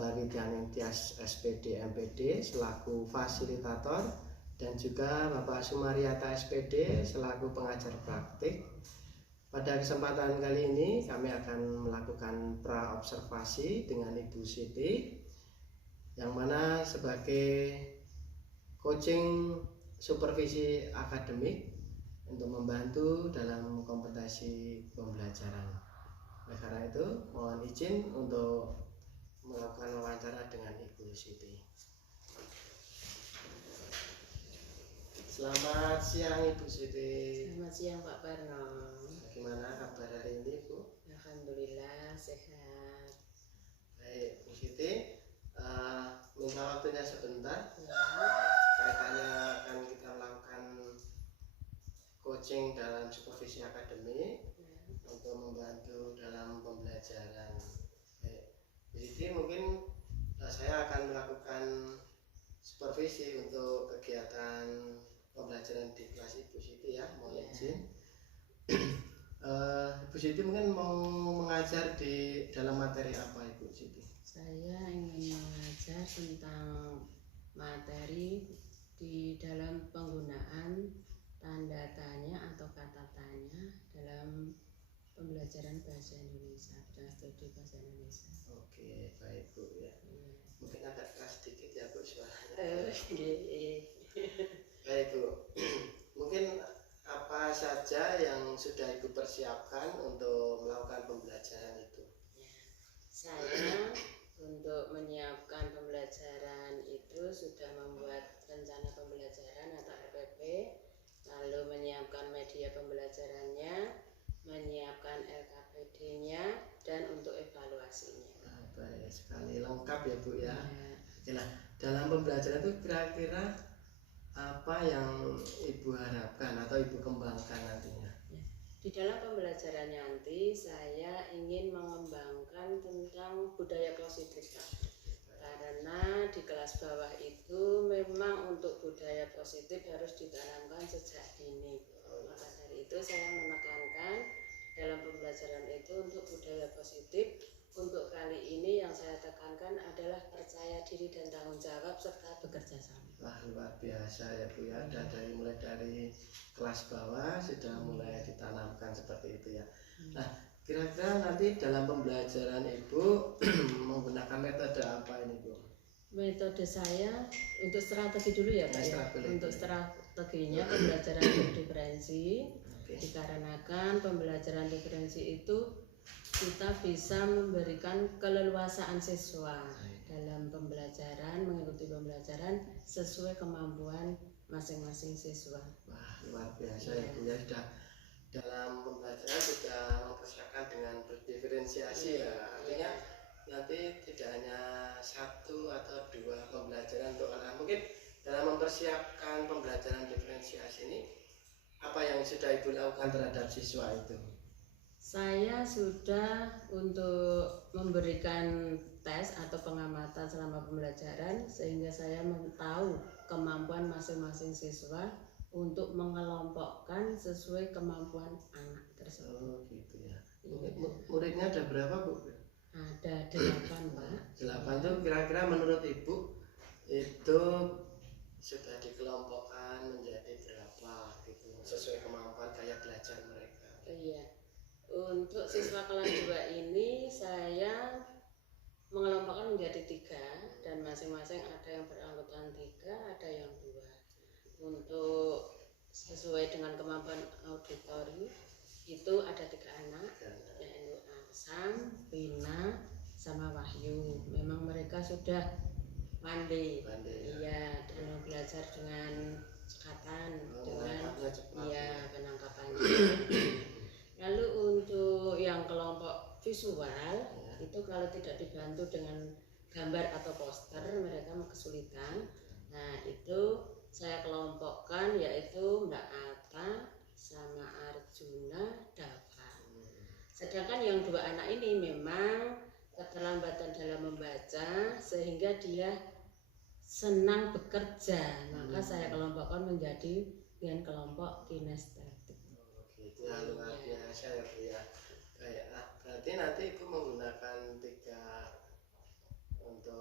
Mbak Widyaningtyas SPD MPD selaku fasilitator, dan juga Bapak Sumaryata SPD selaku pengajar praktik. Pada kesempatan kali ini kami akan melakukan pra-observasi dengan Ibu Siti, yang mana sebagai coaching supervisi akademik untuk membantu dalam kompetensi pembelajaran. Oleh karena itu, mohon izin untuk melakukan wawancara dengan Ibu Siti. Selamat siang Ibu Siti. Selamat siang Pak Parno. Bagaimana kabar hari ini Bu? Alhamdulillah sehat. Baik Bu Siti, minta waktunya sebentar. Ya. Kaitannya akan kita melakukan coaching dalam supervisi akademik untuk membantu dalam pembelajaran. Jadi mungkin saya akan melakukan supervisi untuk kegiatan pembelajaran di kelas Ibu Siti ya, mohon izin. Ibu Siti mungkin mau mengajar di dalam materi apa Ibu Siti? Saya ingin mengajar tentang materi di dalam penggunaan tanda tanya atau kata tanya dalam pembelajaran bahasa Indonesia, dalam studi bahasa Indonesia. Oke, baik Bu ya. Mungkin agak keras sedikit ya Bu suaranya. Baik Bu, mungkin apa saja yang sudah Ibu persiapkan untuk melakukan pembelajaran itu? Saya untuk menyiapkan pembelajaran itu sudah membuat rencana pembelajaran atau RPP, lalu menyiapkan media pembelajarannya, menyiapkan LKPD-nya, dan untuk evaluasinya. Baik sekali, lengkap ya Bu ya. Nah, dalam pembelajaran itu kira-kira apa yang Ibu harapkan atau Ibu kembangkan nantinya? Di dalam pembelajaran nanti saya ingin mengembangkan tentang budaya positif Pak. Karena di kelas bawah itu memang untuk budaya positif harus ditanamkan sejak dini. Maka dari itu saya menekankan dalam pembelajaran itu untuk budaya positif. Untuk kali ini yang saya tekankan adalah percaya diri dan tanggung jawab serta bekerja sama. Wah, luar biasa ya Bu ya. Mulai dari kelas bawah sudah mulai ditanamkan seperti itu ya. Nah, kira-kira nanti dalam pembelajaran Ibu menggunakan metode apa ini Bu? Metode saya untuk strategi dulu ya Pak ya. Untuk strateginya pembelajaran diferensi. Dikarenakan pembelajaran diferensi itu kita bisa memberikan keleluasaan siswa dalam pembelajaran, mengikuti pembelajaran sesuai kemampuan masing-masing siswa. Wah, luar biasa ya Bu ya, sudah dalam pembelajaran sudah mempersiapkan dengan berdiferensiasi ya. Artinya nanti tidak hanya satu atau dua pembelajaran untuk anak. Mungkin dalam mempersiapkan pembelajaran diferensiasi ini, apa yang sudah Ibu lakukan terhadap siswa itu? Saya sudah untuk memberikan tes atau pengamatan selama pembelajaran sehingga saya tahu kemampuan masing-masing siswa untuk mengelompokkan sesuai kemampuan anak tersebut. Oh gitu ya. Muridnya ada berapa Bu? Ada 8 Pak. 8 tuh kira-kira menurut Ibu itu sudah dikelompokkan menjadi berapa gitu sesuai kemampuan gaya belajar mereka? Iya. Untuk siswa kelas 2 ini saya mengelompokkan menjadi 3 dan masing-masing ada yang beranggotaan 3, ada yang 2. Untuk sesuai dengan kemampuan auditori itu ada 3 anak, yaitu Aksan, Vina, sama Wahyu. Memang mereka sudah pandai. Iya, dan belajar dengan cekatan, dengan penangkapannya. Lalu untuk yang kelompok visual itu kalau tidak dibantu dengan gambar atau poster mereka kesulitan. Nah itu saya kelompokkan yaitu Mbak Ata sama Arjuna Dava. Sedangkan yang 2 anak ini memang keterlambatan dalam membaca sehingga dia senang bekerja, maka saya kelompokkan menjadi dengan kelompok kinestetik. Gitu ya, luar biasa ya Bu ya. Kayak berarti nanti Ibu menggunakan 3 untuk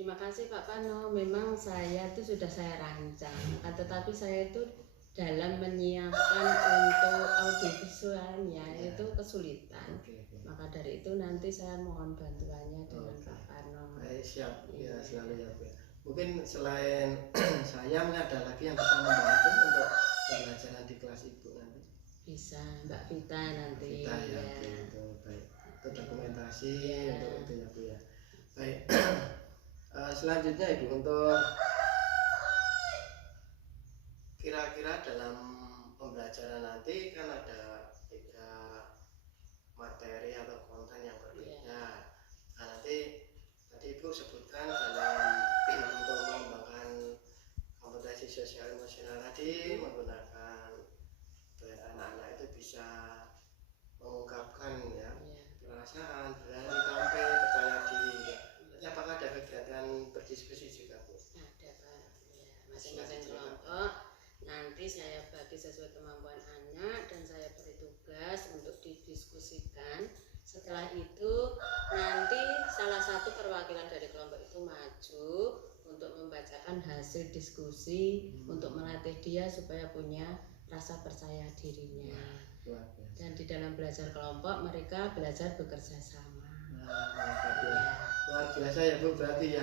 Terima kasih Pak Pano. Memang saya itu sudah saya rancang, tetapi saya itu dalam menyiapkan untuk audiovisualnya itu kesulitan. Maka dari itu nanti saya mohon bantuannya dengan Pak Pano. Baik, siap ya, selalu ya Bu. Mungkin selain saya ada lagi yang bisa membantu untuk pembelajaran di kelas Ibu nanti. Bisa Mbak Vita nanti. Kita ya, itu baik. Itu dokumentasi untuk itu ya Bu ya. Baik. Selanjutnya Ibu, untuk kira-kira dalam pembelajaran nanti kan ada 3 materi atau konten yang berbeda. Nah, nanti tadi Ibu sebutkan dalam untuk mengembangkan kompetensi sosial emosional tadi menggunakan anak-anak itu bisa mengungkapkan ya perasaan, berani tampil, percaya diri. Apakah ada kegiatan berdiskusi juga Bu? Ada Pak. Ya, masing-masing kelompok nanti saya bagi sesuai kemampuan anak dan saya beri tugas untuk didiskusikan. Setelah itu nanti salah satu perwakilan dari kelompok itu maju untuk membacakan hasil diskusi untuk melatih dia supaya punya rasa percaya dirinya. Dan di dalam belajar kelompok mereka belajar bekerja sama. Luar biasa ya Bu, berarti ya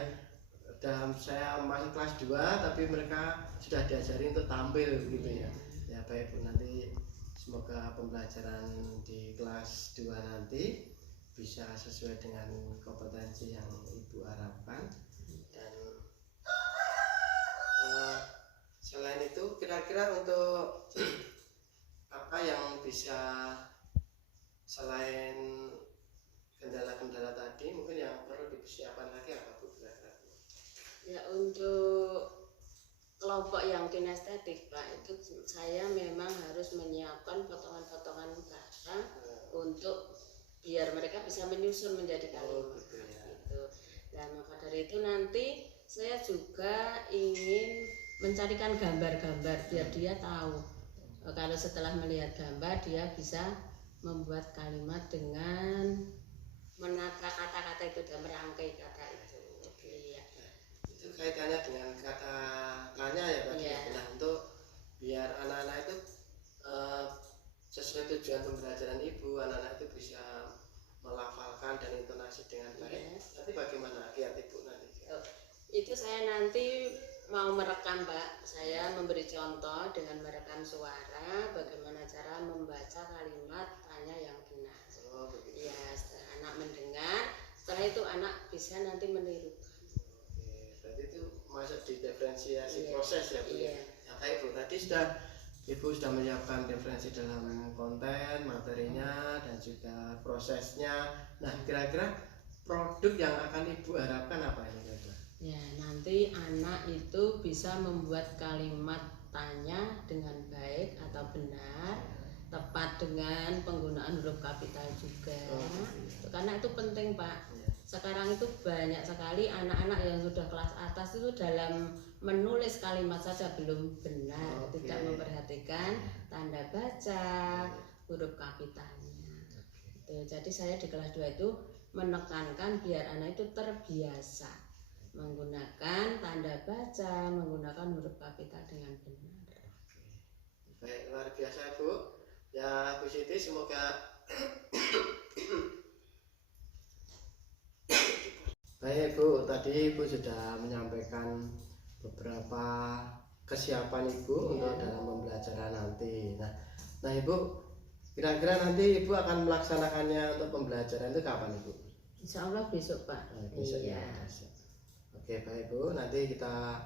dalam saya masih kelas 2 tapi mereka sudah diajari untuk tampil gitu ya. Ya baik Bu, nanti semoga pembelajaran di kelas 2 nanti bisa sesuai dengan kompetensi yang Ibu harapkan. Dan selain itu kira-kira untuk apa yang bisa selain kendala-kendala tadi mungkin yang perlu dipersiapkan lagi apa Bu? Ya, untuk kelompok yang kinestetik Pak, itu saya memang harus menyiapkan potongan-potongan kata untuk biar mereka bisa menyusun menjadi kalimat gitu. Dan maka dari itu nanti saya juga ingin mencarikan gambar-gambar biar dia tahu kalau setelah melihat gambar dia bisa membuat kalimat dengan menata kata-kata itu dan merangkai kata itu. Itu kaitannya dengan kata tanya ya Pak. Nah, untuk biar anak-anak itu sesuai tujuan pembelajaran Ibu, anak-anak itu bisa melafalkan dan intonasi dengan baik. Nanti bagaimana kiat Ibu nanti? Itu saya nanti mau merekam Pak. Saya memberi contoh dengan merekam suara bagaimana cara membaca kalimat tanya yang benar. Ya, setelah anak mendengar, setelah itu anak bisa nanti menirukan. Berarti itu masuk di diferensiasi proses ya Bu. Ya baik Bu, tadi Ibu sudah menyiapkan diferensi dalam konten, materinya dan juga prosesnya. Nah, kira-kira produk yang akan Ibu harapkan apa ini? Ya, nanti anak itu bisa membuat kalimat tanya dengan baik atau benar, tepat dengan penggunaan huruf kapital juga. Karena itu penting Pak. Sekarang itu banyak sekali anak-anak yang sudah kelas atas itu dalam menulis kalimat saja belum benar, tidak memperhatikan tanda baca, huruf kapitalnya. Jadi saya di kelas 2 itu menekankan biar anak itu terbiasa menggunakan tanda baca, menggunakan huruf kapital dengan benar. Baik, luar biasa Bu. Ya Bu Siti, semoga baik Bu, tadi Ibu sudah menyampaikan beberapa kesiapan Ibu untuk dalam pembelajaran nanti. Nah Ibu, kira-kira nanti Ibu akan melaksanakannya untuk pembelajaran itu kapan Ibu? Insya Allah besok Pak. Besok ya. Oke baik Bu, nanti kita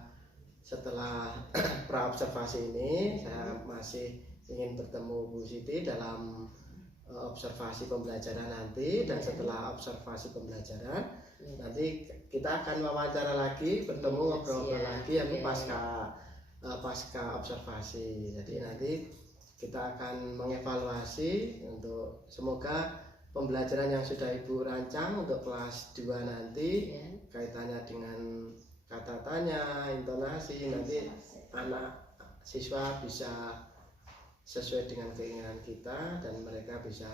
setelah praobservasi ini saya masih ingin bertemu Bu Siti dalam observasi pembelajaran nanti, dan setelah observasi pembelajaran nanti kita akan wawancara lagi, bertemu ngobrol-ngobrol lagi pasca observasi. Jadi nanti kita akan mengevaluasi untuk semoga pembelajaran yang sudah Ibu rancang untuk kelas 2 nanti kaitannya dengan kata tanya, intonasi, nanti anak siswa bisa sesuai dengan keinginan kita dan mereka bisa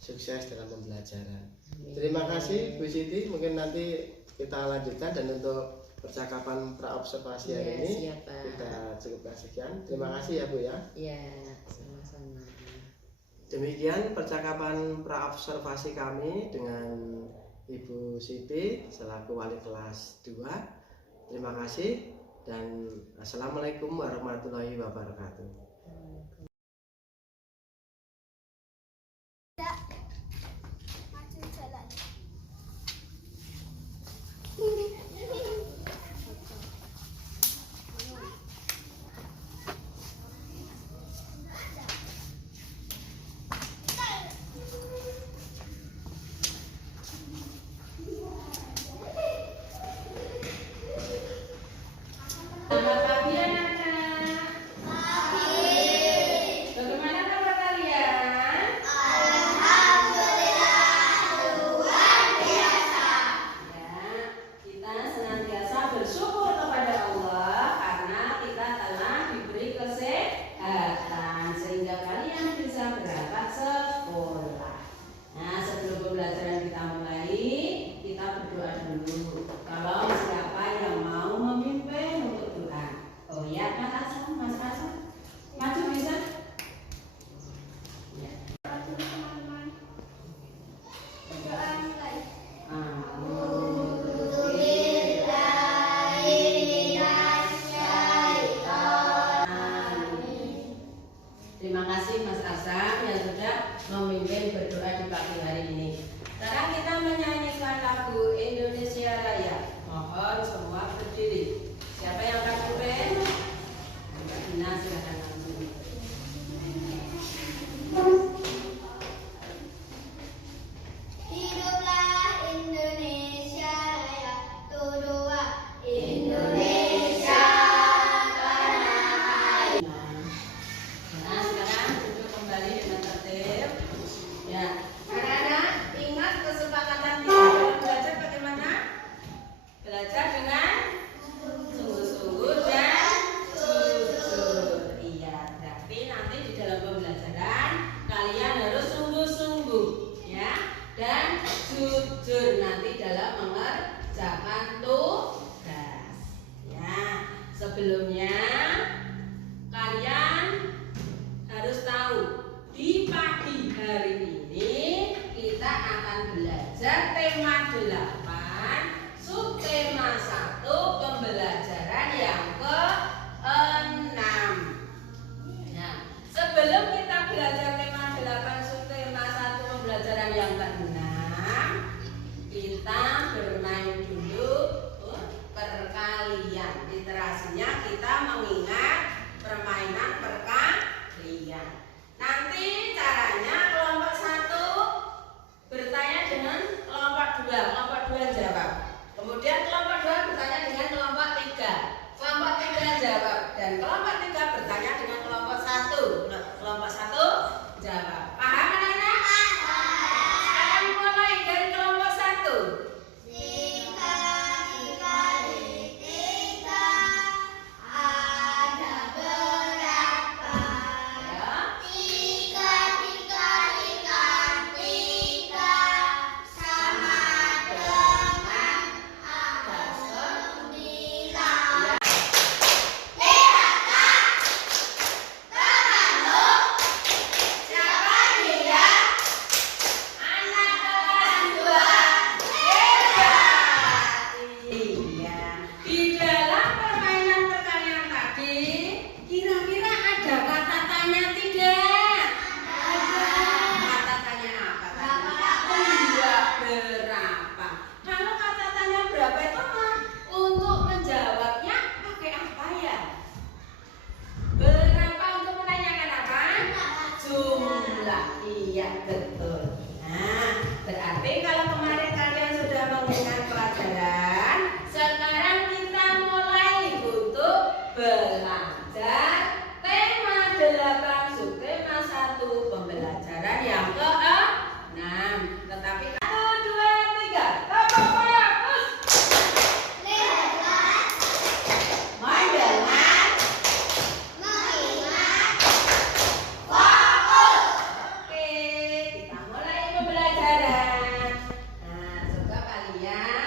sukses dalam pembelajaran. Terima kasih Bu Siti, mungkin nanti kita lanjutkan, dan untuk percakapan praobservasi hari ini Siap, Pak. kita cukupkan sekian. Terima kasih ya Bu ya. Ya, sama-sama. Demikian percakapan praobservasi kami dengan Ibu Siti selaku wali kelas 2. Terima kasih dan Assalamualaikum warahmatullahi wabarakatuh. Selamat pagi anak-anak. Bagaimana kabar kalian? Ya, kita senantiasa bersyukur kepada Allah karena kita telah diberi kesehatan sehingga kalian bisa berangkat sekolah. Nah, sebelum pembelajaran kita mulai, kita berdoa dulu. Tolong siapa yang mau memimpin untuk doa? Oh ya, Mas Hasan, maju bisa? Ya. Terima kasih Mas Hasan yang sudah memimpin berdoa di pagi hari ini. Sekarang kita menyanyikan lagu Indonesia Raya. Mohon semua berdiri. Siapa yang akan memimpin? Mbak Dina, silakan langsung. Hiduplah Indonesia Raya, Tudua Indonesia tanah air. Nah, sekarang duduk kembali dengan tertib. Ya, anak-anak ingat kesepakatan kita dalam belajar bagaimana? Belajar dengan sungguh-sungguh dan jujur. Iya, berarti nanti di dalam pembelajaran kalian harus sungguh-sungguh, ya, dan jujur nanti dalam mengerjakan tugas. Ya, sebelumnya kalian harus tahu di pagi hari ini kita akan belajar tema 8, subtema 1, pembelajaran yang ke-6. Nah, sebelum kita belajar tema 8, subtema 1, pembelajaran yang ke-6, kita bermain dulu perkalian. Literasinya kita mengingat permainan perkalian. Nanti caranya kelompok 1 bertanya dengan kelompok 2, kelompok 2 jawab. Kemudian kelompok 2 bertanya dengan kelompok 3, kelompok 3 jawab. Dan kelompok 3 bertanya dengan kelompok 1, kelompok 1 jawab. Paham anak-anak? Sekarang mulai dari kelompok 1. Tiga dikali tiga ada berapa? Ya. Tiga dikalikan tiga sama dengan ada 9. Ya. Lihatlah temanmu, siapa dia? Anak kelas 2 hebat. Iya. Di dalam permainan perkalian tadi, kira-kira ada kata tanya tidak? Ada. Kata tanya apa tadi? Iya, berapa. Kalau kata tanya berapa itu mah untuk menjawabnya pakai apa ya? Berapa untuk menanyakan apa? Jumlah. Iya, betul. Nah, berarti kalau kemarin kalian sudah mengingat pelajaran, sekarang kita mulai untuk belajar tema 8, subtema 1, pembelajaran yang ke-6. Tetapi 1, 2, 3, tepuk fokus. Lihatlah, Main dengan mengingat, fokus. Oke, kita mulai pembelajaran. Nah, coba kalian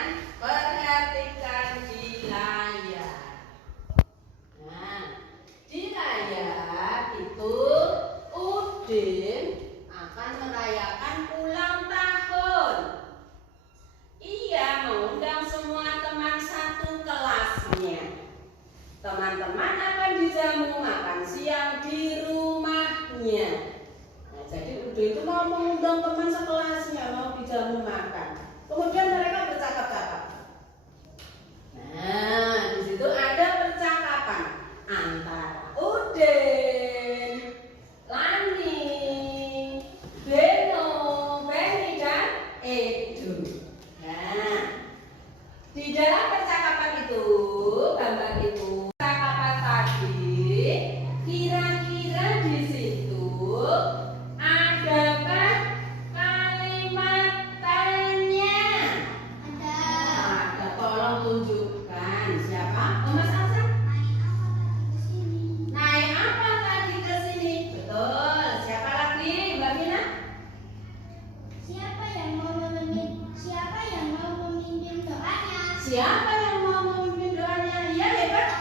Siapa yang mau memimpin doanya? Ya hebat.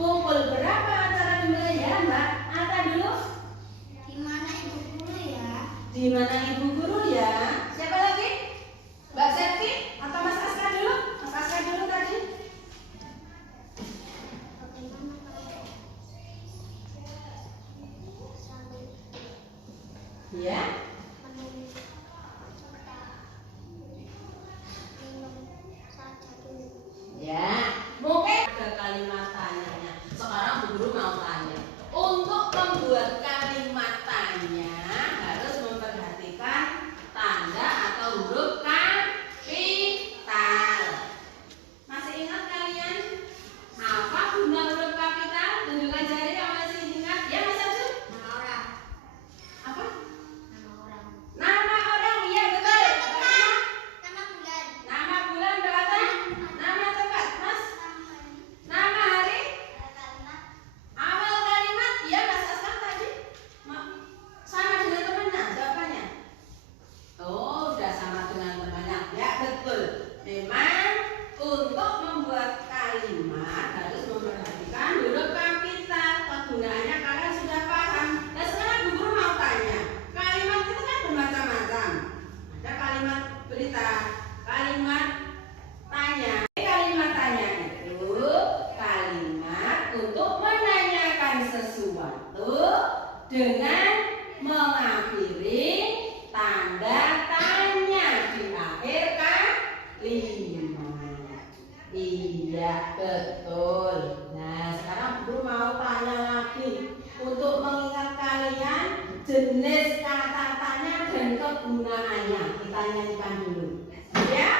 Pukul berapa acara dimulai ya Mbak? Ata dulu. Di mana ibu guru ya? Di mana ibu guru ya? Siapa lagi? Mbak Septi atau Mas Aska dulu? Mas Aska dulu tadi. Ya. Ya, mungkin ada kalimat tanyanya. Sekarang Bu Guru mau tanya. Untuk membuat kalimat tanya harus memperhatikan tanda atau huruf kapital. Masih ingat kalian? Apa guna huruf kapital? Tunjukkan jari yang masih ingat. Ya Mas Abdul? Nama orang. Apa? Nama orang. Nama orang, iya betul. Nama bulan. Nama bulan berapa? Nama tempat, Mas? Nama hari? Awal kalimat, iya Mas Askan tadi. Sama dengan temannya, jawabannya. Oh, sudah sama dengan temannya. Ya betul. Memang untuk membuat kalimat harus memperhatikan huruf kapital. Kegunaannya kalian sudah paham. Nah sekarang Bu Guru mau tanya. Kalimat itu kan bermacam-macam. Ada kalimat berita, kalimat tanya. Kalimat tanya itu kalimat untuk menanyakan sesuatu dengan mengakhiri tanda tanya di akhir kalimat. Iya betul. Nah sekarang Bu Guru mau tanya lagi untuk mengingat kalian jenis kata tanya dan kegunaannya. Kita nyanyikan dulu. Ya?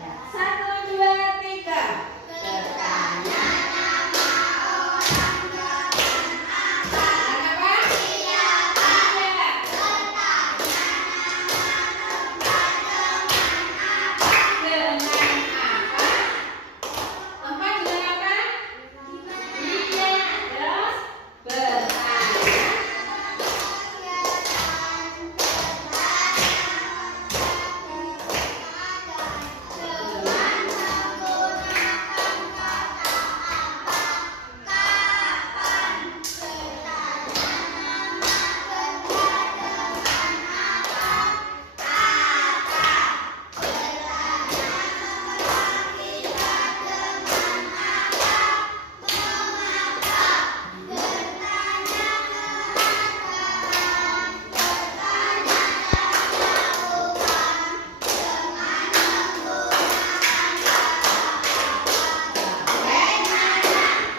Ya. 1, 2, 3. Bertanya nama orang dengan apa? Apa? Siapa? Iya. Bertanya nama tempat dengan apa? Dengan apa? Tempat dengan apa? Iya. Terus bertanya.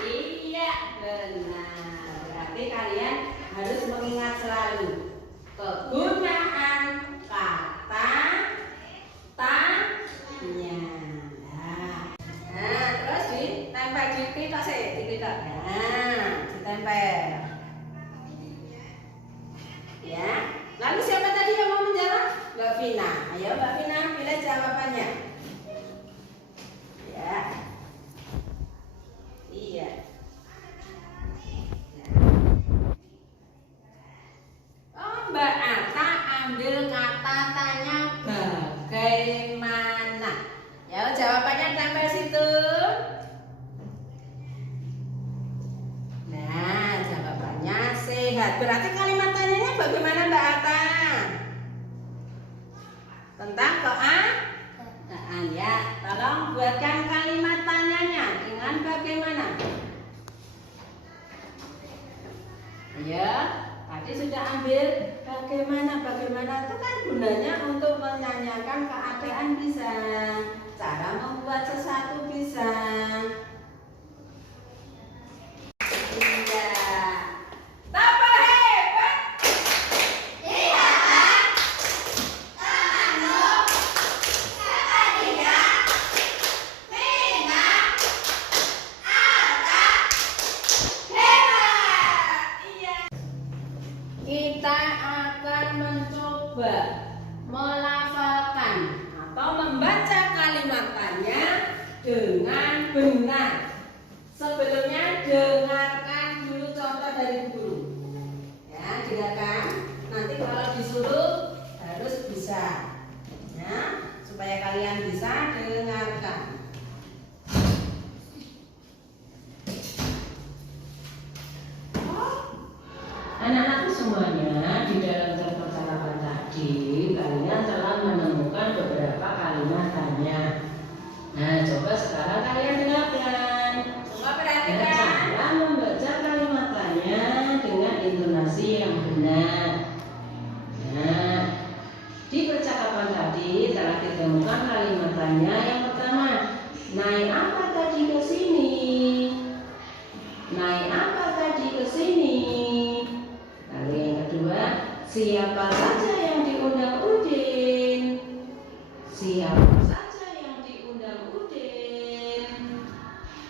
Iya benar. Berarti kalian harus mengingat selalu kegunaan kata tanya. Nah, terus ditempel di titik sih, di titik. Nah, ditempel. Ya. Lalu siapa tadi yang mau menjawab? Mbak Vina. Ayo Mbak Vina, pilih jawabannya. Ya. Iya. Oh, Mbak Arta ambil kata tanya bagaimana. Ya, jawabannya tempel situ. Nah, jawabannya sehat. Berarti kalimat tanyanya bagaimana Mbak Arta? Tentang keadaan ya. Tolong buatkan kalimat tanyanya dengan bagaimana. Ya, tadi sudah ambil bagaimana itu kan gunanya untuk menanyakan keadaan bisa, cara membuat sesuatu bisa. Iya. Tambah hebat. Kita akan mencoba melafalkan atau membaca kalimat tanya dengan benar. Sebelumnya dengarkan dulu contoh dari guru. Ya, dengarkan. Nanti kalau disuruh harus bisa. Ya, supaya kalian bisa dengarkan. di dalam percakapan tadi kalian telah menemukan beberapa kalimat tanya. Nah, coba sekarang kalian dengarkan. Coba Dan perhatikan. cara membaca kalimat tanya dengan intonasi yang benar. Nah, di percakapan tadi telah ditemukan kalimat tanya yang pertama. Naik apa tadi ke sini? Naik apa tadi ke sini? Lalu yang kedua, siapa saja yang diundang Udin? Siapa saja yang diundang Udin?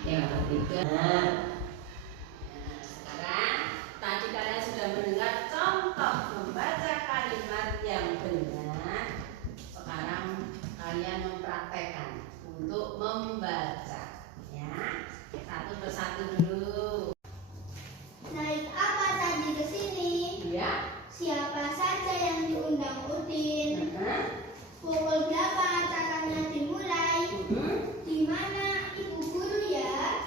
Yang ketiga, sekarang tadi kalian sudah mendengar contoh membaca kalimat yang benar. Sekarang kalian mempraktekkan untuk membaca, ya. Satu persatu dulu. Naik apa tadi ke sini? Ya. Siapa saja yang diundang Udin? Pukul berapa acaranya dimulai? Di mana ibu guru ya?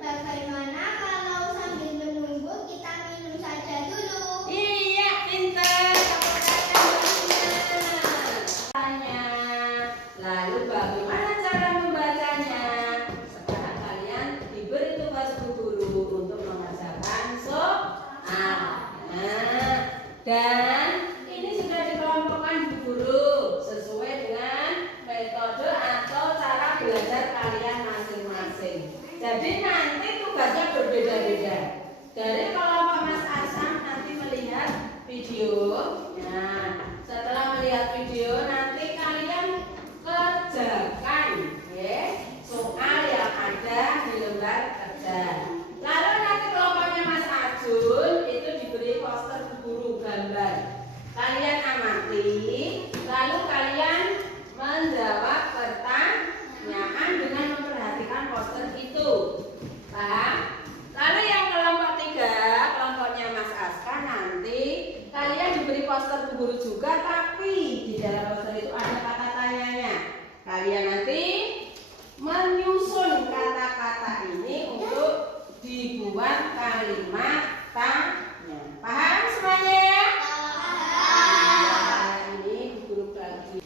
Bagaimana kalau sambil menunggu kita minum saja dulu? Iya, pintar. Tanya. Lalu bagaimana cara membacanya? Sekarang kalian diberi tugas guru untuk mengerjakan soal. Nah, dan ini sudah dikelompokkan Bu Guru sesuai dengan metode atau cara belajar kalian masing-masing. Jadi nanti tugasnya berbeda-beda. Dari kelompok Mas Asam nanti melihat video. Nah, setelah melihat video nanti kalian kerjakan ya, soal yang ada di lembar kerja. Lalu nanti kelompoknya Mas Ajun itu diberi poster guru gambar. Kalian amati, lalu kalian menjawab pertanyaan dengan memperhatikan poster itu. Paham? Lalu yang kelompok 3, kelompoknya Mas Aska, nanti kalian diberi poster guru juga, tapi di dalam poster itu ada kata tanyanya. Kalian nanti menyusun kata-kata ini untuk dibuat kalimat tanya. Paham semuanya? Nah, ini guru bagi.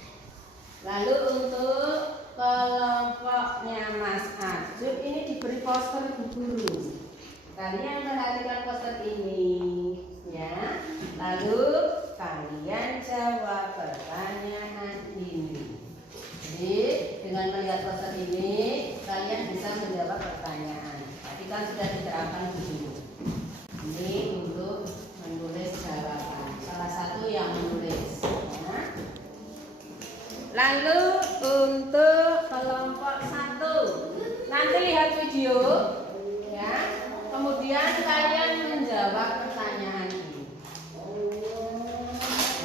Lalu untuk kelompoknya Mas Ajun ini diberi poster guru. Kalian perhatikan poster ini, ya. Lalu kalian jawab pertanyaan ini. Jadi dengan melihat poster ini, kalian bisa menjawab pertanyaan. Tadi kan sudah diterangkan dulu. Ini untuk menulis jawaban. Salah satu yang menulis. Ya. Lalu untuk kelompok 1, nanti lihat video, ya. Kemudian kalian menjawab pertanyaan ini.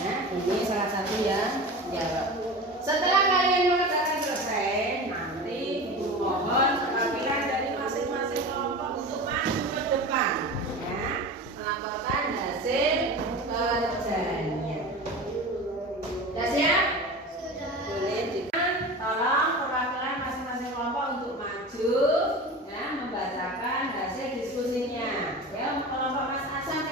Nah, ini salah satu yang jawab. Setelah kalian mengerjakan selesai, nanti Ibu mohon perwakilan dari masing-masing kelompok untuk maju ke depan, ya, melaporkan hasil kerjanya. Sudah siap? Boleh tolong perwakilan masing-masing kelompok untuk maju, ya, membacakan hasil diskusinya. Ya, kelompok Mas Asam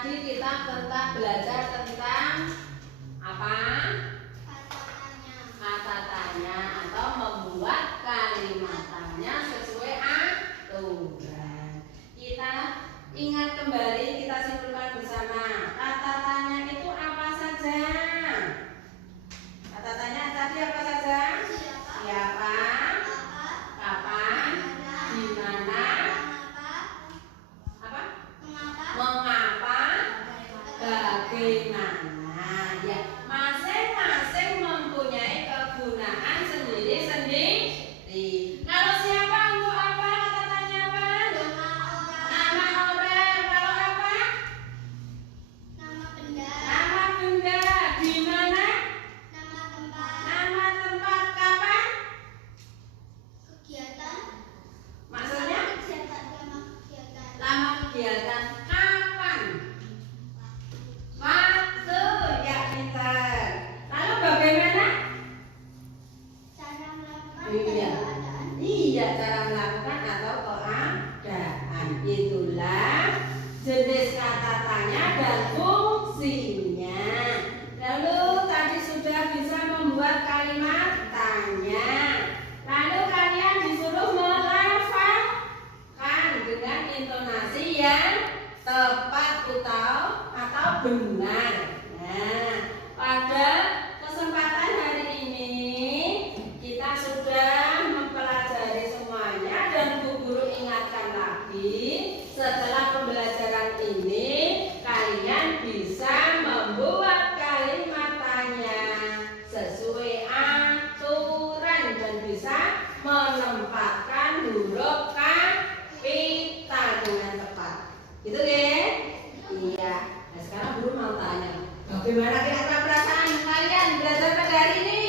tadi kita belajar tentang apa? Kata tanya atau membuat kalimat tanya sesuai aturan. Kita ingat kembali, kita simpulkan bersama. Kata tanya itu apa saja? Kata tanya tadi apa saja? Siapa? Kapan? Di mana? Apa? Mengapa? Bagaimana? Ya, masing-masing mempunyai kegunaan sendiri-sendiri. Kalau siapa untuk apa? Kata tanya apa? Nama orang. Kalau apa? Nama benda. Nama benda. Di mana? Nama tempat. Nama tempat. Kapan? Kegiatan. Maksudnya? Kegiatan. Nama kegiatan. Lama kegiatan. Kapan? Waktu. Ya, pintar. Lalu bagaimana? Cara melakukan Iya. keadaan. Iya, cara melakukan atau keadaan. Itulah jenis kata tanya dan fungsinya. Lalu tadi sudah bisa membuat kalimat tanya. Lalu kalian disuruh melafalkan dengan intonasi yang tepat atau benar. Nah, pada kesempatan hari ini kita sudah mempelajari semuanya dan Bu Guru ingatkan lagi, setelah pembelajaran ini kalian bisa membuat kalimat tanya sesuai aturan dan bisa menempatkan huruf kapital dengan tepat. Gitu ya? Iya. Nah, sekarang Guru mau tanya, bagaimana kira-kira perasaan kalian belajar pada hari ini?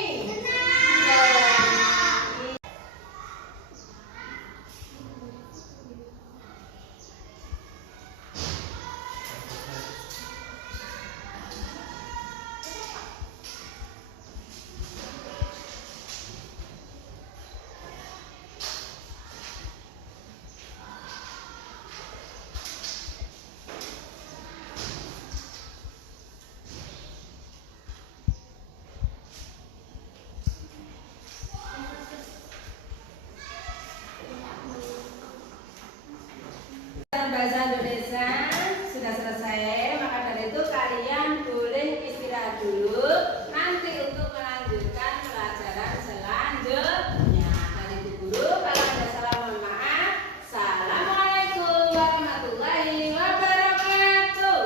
Bahasa Indonesia sudah selesai, maka dari itu kalian boleh istirahat dulu nanti untuk melanjutkan pelajaran selanjutnya. Dari Bu Guru, kalau ada salah mohon maaf. Assalamualaikum warahmatullahi wabarakatuh.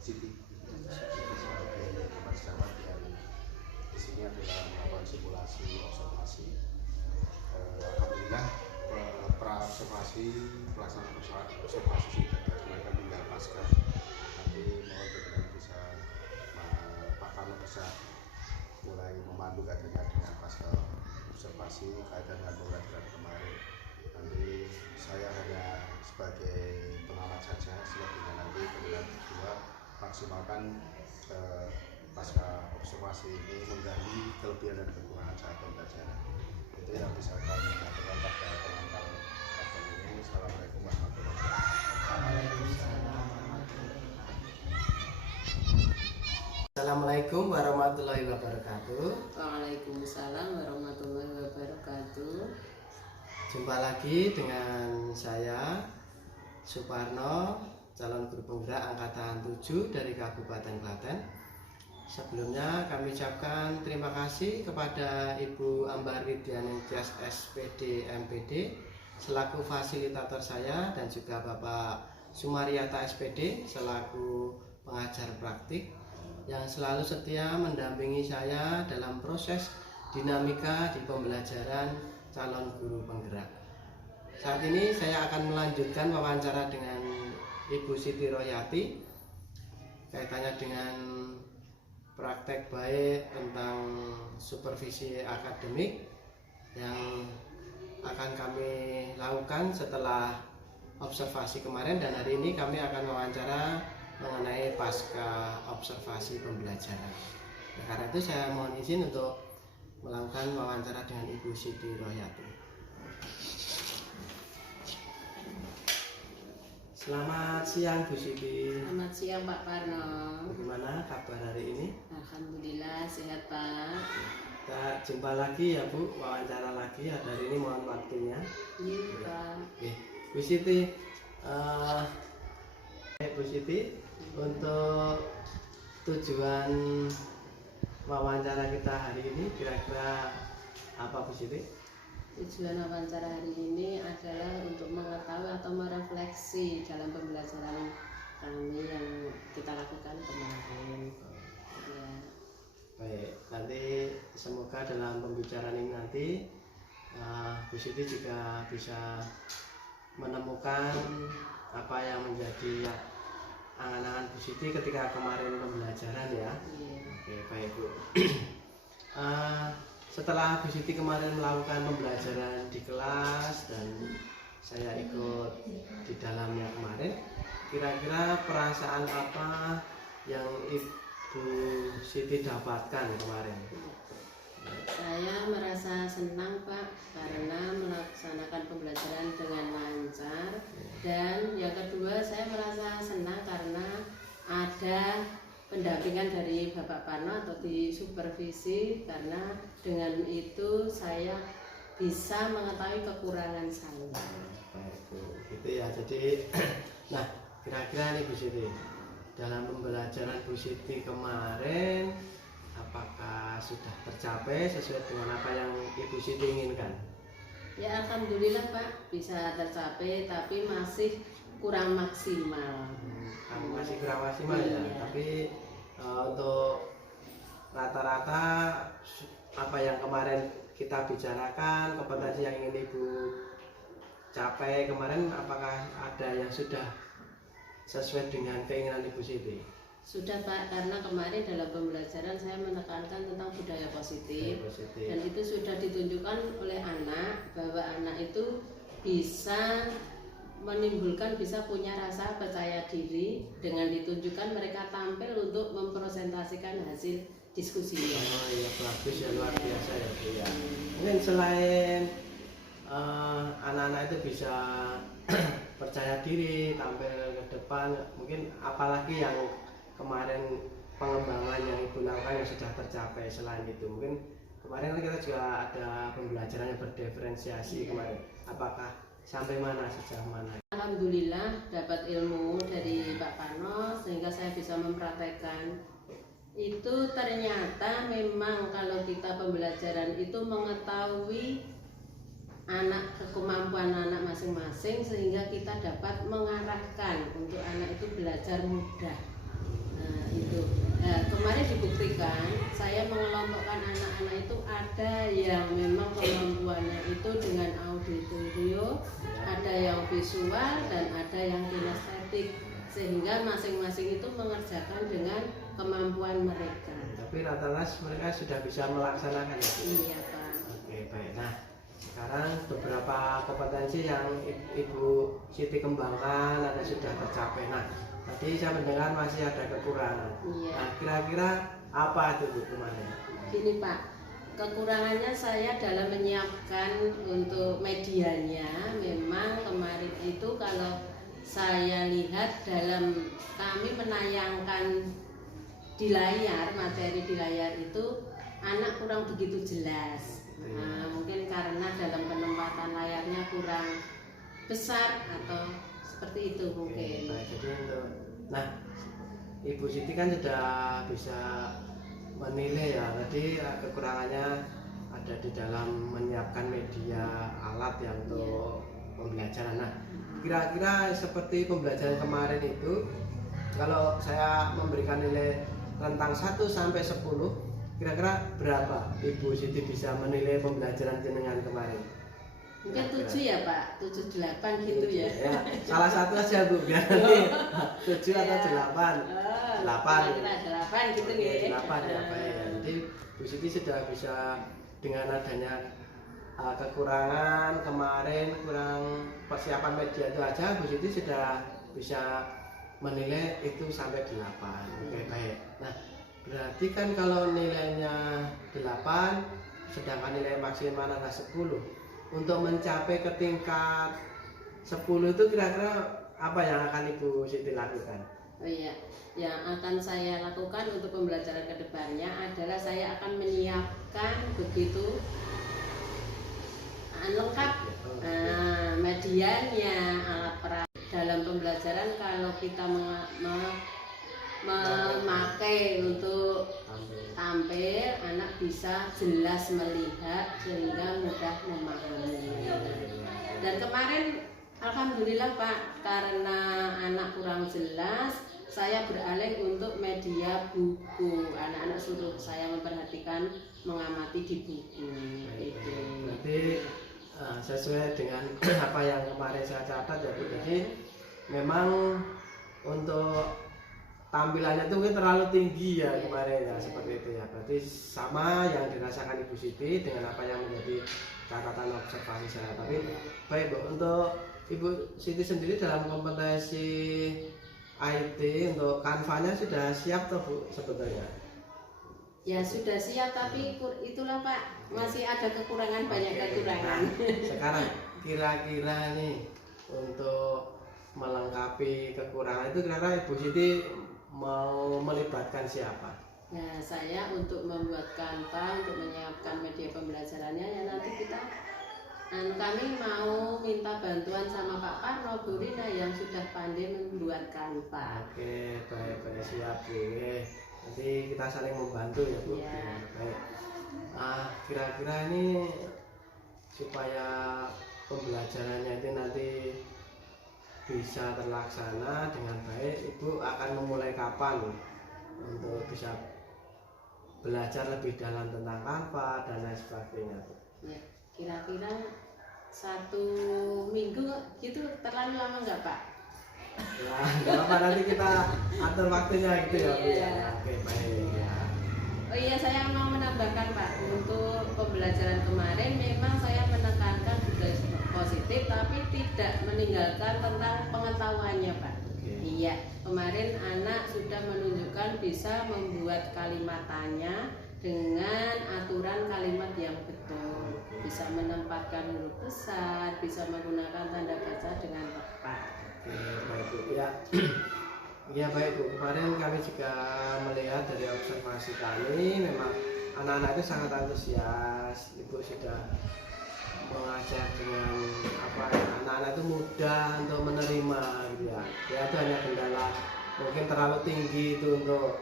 Siti sebagai teman sejawat yang di sini adalah melakukan simulasi observasi. Alhamdulillah praobservasi pelaksanaan observasi sudah dilakukan tinggal pasca. Nanti mohon berkenan bisa Pak Kano bisa mulai memandu kadernya dengan pasca observasi kaitan dengan pembelajaran kemarin. Nanti saya hanya sebagai pengamat saja, selebihnya nanti kemudian kedua maksimalkan pasca observasi ini menggali kelebihan dan kekurangan saat pembelajaran. Itu yang bisa kami lakukan pada pengantar pada ini. Assalamualaikum warahmatullahi wabarakatuh. Assalamualaikum warahmatullahi wabarakatuh. Waalaikumsalam warahmatullahi wabarakatuh. Jumpa lagi dengan saya Suparno, calon guru penggerak angkatan 7 dari Kabupaten Klaten. Sebelumnya kami ucapkan terima kasih kepada Ibu Ambar Widianingtyas SPD MPD selaku fasilitator saya dan juga Bapak Sumaryata SPD selaku pengajar praktik yang selalu setia mendampingi saya dalam proses dinamika di pembelajaran calon guru penggerak. Saat ini saya akan melanjutkan wawancara dengan Ibu Siti Royati kaitannya dengan praktek baik tentang supervisi akademik yang akan kami lakukan setelah observasi kemarin, dan hari ini kami akan wawancara mengenai pasca observasi pembelajaran. Nah, karena itu saya mohon izin untuk melakukan wawancara dengan Ibu Siti Royati. Selamat siang Bu Siti. Selamat siang Pak Parno. Bagaimana kabar hari ini? Alhamdulillah sehat Pak. Kita jumpa lagi ya Bu, wawancara lagi ya hari ini, mohon waktunya. Iya Pak. Oke, Bu Siti, Bu Siti, untuk tujuan wawancara kita hari ini kira-kira apa Bu Siti? Tujuan wawancara hari ini adalah untuk mengetahui atau merefleksi dalam pembelajaran kami yang kita lakukan kemarin. Ya. Baik, nanti semoga dalam pembicaraan ini nanti Bu Siti juga bisa menemukan apa yang menjadi angan-angan Bu Siti ketika kemarin pembelajaran ya. Iya. Oke, baik Bu. Setelah Bu Siti kemarin melakukan pembelajaran di kelas dan saya ikut di dalamnya kemarin, kira-kira perasaan apa yang Ibu Siti dapatkan kemarin? Saya merasa senang Pak karena melaksanakan pembelajaran dengan lancar, dan yang kedua saya merasa senang karena ada pendampingan dari Bapak Parno atau di supervisi, karena dengan itu saya bisa mengetahui kekurangan saya. Baik Bu, gitu ya. Jadi, nah kira-kira nih Bu Siti, dalam pembelajaran Bu Siti kemarin, apakah sudah tercapai sesuai dengan apa yang Ibu Siti inginkan? Ya alhamdulillah Pak, bisa tercapai tapi masih kurang maksimal. Masih kurang maksimal ya, Iya. tapi untuk rata-rata apa yang kemarin kita bicarakan, kompetensi yang ingin Ibu capai kemarin, apakah ada yang sudah sesuai dengan keinginan Ibu Siti? Sudah Pak, karena kemarin dalam pembelajaran saya menekankan tentang budaya positif, dan itu sudah ditunjukkan oleh anak bahwa anak itu bisa menimbulkan, bisa punya rasa percaya diri dengan ditunjukkan mereka tampil untuk mempresentasikan hasil diskusinya. Oh iya, bagus ya, luar biasa ya Bu ya. Mungkin selain anak-anak itu bisa percaya diri tampil ke depan, mungkin apalagi yang kemarin pengembangan yang Ibu lakukan yang sudah tercapai selain itu? Mungkin kemarin kan kita juga ada pembelajaran yang berdiferensiasi kemarin, apakah sampai mana, sejauh mana? Alhamdulillah dapat ilmu dari Pak Parno sehingga saya bisa mempraktekkan. Itu ternyata memang kalau kita pembelajaran itu mengetahui kemampuan anak masing-masing sehingga kita dapat mengarahkan untuk anak itu belajar mudah. Nah itu, kemarin dibuktikan saya mengelompokkan anak-anak itu ada yang memang kemampuannya itu dengan auditorio, ada yang visual dan ada yang kinestetik, sehingga masing-masing itu mengerjakan dengan kemampuan mereka. Tapi rata-rata mereka sudah bisa melaksanakan ya Bu? Iya Pak. Oke baik, nah sekarang beberapa kompetensi yang Ibu Siti kembangkan ada sudah tercapai. Nah tadi saya mendengar masih ada kekurangan. Iya. Nah kira-kira apa itu Bu kemarin? Gini Pak, kekurangannya saya dalam menyiapkan untuk medianya. Memang kemarin itu kalau saya lihat dalam kami menayangkan di layar, materi di layar itu anak kurang begitu jelas. Nah, mungkin karena dalam penempatan layarnya kurang besar atau seperti itu mungkin. Baik, jadi untuk, nah Ibu Siti kan sudah bisa menilai ya, tadi kekurangannya ada di dalam menyiapkan media alat ya untuk pembelajaran. Nah kira-kira seperti pembelajaran kemarin itu, kalau saya memberikan nilai rentang 1 sampai 10, kira-kira berapa Ibu Siti bisa menilai pembelajaran jenengan kemarin? Mungkin 7 ya Pak, 7, 8 gitu ya. Ya, salah satu aja Bu, biar nanti 7 atau 8. 8. Kira 8 gitu ya. 8 ya Pak ya. Jadi Bu Siti sudah bisa dengan adanya kekurangan kemarin, kurang persiapan media itu aja, Bu Siti sudah bisa menilai itu sampai 8. Oke, baik. Nah, berarti kan kalau nilainya 8 sedangkan nilai maksimal adalah 10, untuk mencapai ke tingkat 10 itu kira-kira apa yang akan Ibu Siti lakukan? Oh iya, yang akan saya lakukan untuk pembelajaran kedepannya adalah saya akan menyiapkan begitu lengkap medianya, alat peraga. Dalam pembelajaran kalau kita memakai untuk tampil, anak bisa jelas melihat sehingga mudah memahami. Dan kemarin alhamdulillah Pak, karena anak kurang jelas, saya beralih untuk media buku. Anak-anak suruh saya memperhatikan, mengamati di buku. Itu. Berarti sesuai dengan apa yang kemarin saya catat ya Bu. Jadi memang untuk tampilannya itu terlalu tinggi ya kemarin ya, seperti itu ya. Berarti sama yang dirasakan Ibu Siti dengan apa yang menjadi catatan observasi saya. Tapi baik Bu, untuk Ibu Siti sendiri dalam kompetensi IT untuk Canva-nya sudah siap toh Bu sebetulnya? Ya sudah siap, tapi itulah Pak, masih ada kekurangan, banyak kekurangan. Nah, sekarang kira-kira nih untuk melengkapi kekurangan itu kira-kira Ibu Siti mau melibatkan siapa? Nah, saya untuk membuat Canva, untuk menyiapkan media pembelajarannya, ya nanti kami mau minta bantuan sama Pak Parno Burina yang sudah pandai membuat Canva. Oke, baik siap Bu. Nanti kita saling membantu ya Bu. Ya. Baik. Kira-kira ini supaya pembelajarannya itu nanti bisa terlaksana dengan baik, Ibu akan memulai kapan untuk bisa belajar lebih dalam tentang Canva dan lain sebagainya Bu? Ya, kira-kira 1 minggu gitu, terlalu lama nggak Pak? Nah, nggak apa-apa, nanti kita atur waktunya gitu ya Bu. Iya. Oke, baik ya. Oh iya, saya mau menambahkan Pak, untuk pembelajaran kemarin memang saya menekankan budaya positif tapi tidak meninggalkan tentang pengetahuannya Pak. Oke. Iya, kemarin anak sudah menunjukkan bisa membuat kalimat tanya dengan aturan kalimat yang betul, bisa menempatkan huruf besar, bisa menggunakan tanda baca dengan tepat. Oke, baik Bu. Ya. Ya baik Bu, kemarin kami juga melihat dari observasi kami memang anak-anak itu sangat antusias. Ibu sudah mengajar dengan apa ya, anak-anak itu mudah untuk menerima gitu ya. Ya itu hanya kendala mungkin terlalu tinggi itu untuk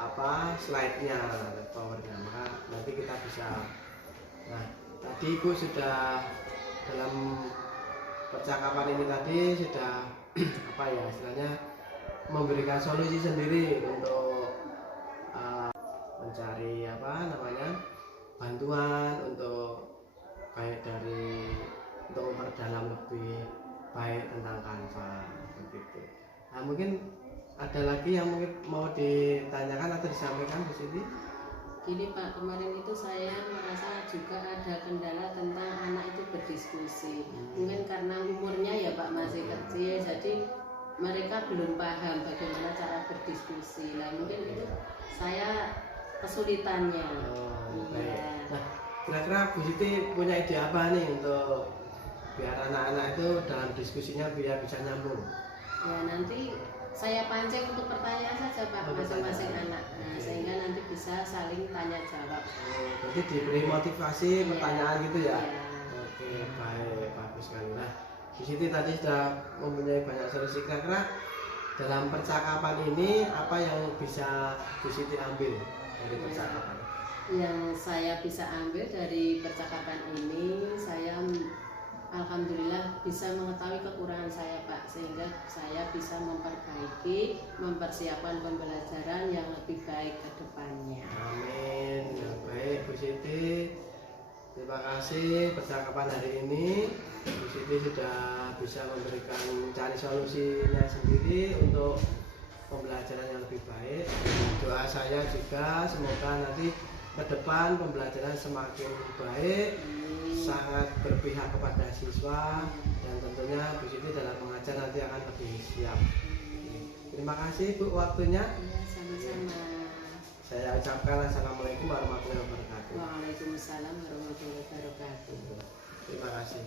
apa slide-nya, powernya. Maka nanti kita bisa. Nah, tadi Ibu sudah dalam percakapan ini tadi sudah apa ya istilahnya memberikan solusi sendiri untuk mencari apa namanya bantuan untuk baik dari untuk memperdalam lebih baik tentang Canva begitu. Nah mungkin ada lagi yang mungkin mau ditanyakan atau disampaikan Bu Siti? Gini Pak, kemarin itu saya merasa juga ada kendala tentang anak itu berdiskusi. Mungkin karena umurnya ya Pak masih kecil, jadi mereka belum paham bagaimana cara berdiskusi. Nah mungkin itu saya kesulitannya. Baik. Nah kira-kira Bu Siti punya ide apa nih untuk biar anak-anak itu dalam diskusinya biar bisa nyambung? Ya nanti saya pancing untuk pertanyaan saja Pak, masing-masing anak. Nah, sehingga nanti bisa saling tanya jawab. Berarti diberi motivasi pertanyaan gitu ya? Iya. Oke, baik, bagus sekali. Nah, Bu Siti tadi sudah mempunyai banyak solusi. Kira-kira dalam percakapan ini apa yang bisa Bu Siti ambil dari percakapan? Yang saya bisa ambil dari percakapan ini, saya alhamdulillah bisa mengetahui kekurangan saya Pak, sehingga saya bisa memperbaiki, mempersiapkan pembelajaran yang lebih baik ke depannya. Amin. Ya, baik Bu Siti. Terima kasih percakapan hari ini. Bu Siti sudah bisa memberikan cari solusinya sendiri untuk pembelajaran yang lebih baik. Doa saya juga semoga nanti ke depan pembelajaran semakin baik, sangat berpihak kepada siswa, dan tentunya Bu Siti dalam mengajar nanti akan lebih siap. Terima kasih Bu waktunya. Ya, sama-sama. Saya ucapkan assalamualaikum warahmatullahi wabarakatuh. Waalaikumsalam warahmatullahi wabarakatuh. Terima kasih.